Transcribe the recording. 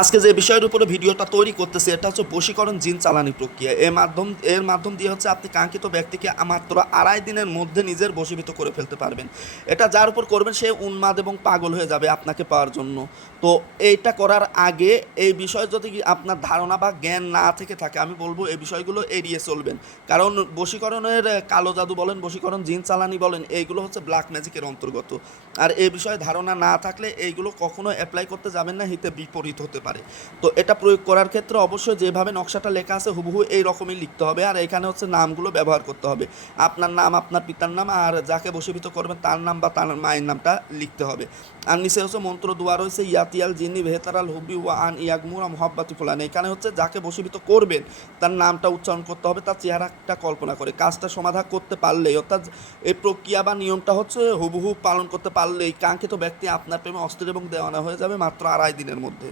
আজকে যে বিষয়ের উপরে ভিডিওটা তৈরি করতেছি এটা হচ্ছে বশীকরণ জিন চালানি প্রক্রিয়া। এর মাধ্যম দিয়ে হচ্ছে আপনি কাঙ্ক্ষিত ব্যক্তিকে মাত্র 2.5 দিনের মধ্যে নিজের বশীভূত করে ফেলতে পারবেন। এটা যার উপর করবেন সে উন্মাদ এবং পাগল হয়ে যাবে আপনাকে পাওয়ার জন্য। তো এইটা করার আগে এই বিষয়ে যদি আপনার ধারণা বা জ্ঞান না থেকে থাকে আমি বলবো এই বিষয়গুলো এড়িয়ে চলবেন। কারণ বশীকরণের কালো জাদু বলেন, বশীকরণ জিন চালানি বলেন, এইগুলো হচ্ছে ব্ল্যাক ম্যাজিকের অন্তর্গত। আর এই বিষয়ে ধারণা না থাকলে এইগুলো কখনো অ্যাপ্লাই করতে যাবেন না, হিতে বিপরীত হতে পারে। তো এটা প্রয়োগ করার ক্ষেত্রে অবশ্যই যেভাবে নকশাটা লেখা আছে হুবহু এই রকমই লিখতে হবে। আর এখানে হচ্ছে নামগুলো ব্যবহার করতে হবে। আপনার নাম, আপনার পিতার নাম, আর যাকে বশীভূত করবেন তার নাম বা তার মায়ের নামটা লিখতে হবে। আর নিচে হচ্ছে মন্ত্র দোয়া রয়েছে, ইয়াতিয়াল জিন্নি ভেহতারাল হুবি ওয়া আন ইয়াগমুরা মোহাব্বাতি ফুলান। এখানে হচ্ছে যাকে বশীভূত করবেন তার নামটা উচ্চারণ করতে হবে, তার চেহারাটা কল্পনা করে। কাজটা সমাধা করতে পারলেই, অর্থাৎ এই প্রক্রিয়া বা নিয়মটা হচ্ছে হুবহু পালন করতে পারলেই কাঙ্ক্ষিত ব্যক্তি আপনার প্রেমে অস্থির এবং দেওয়ানা হয়ে যাবে মাত্র 2.5 দিনের মধ্যে।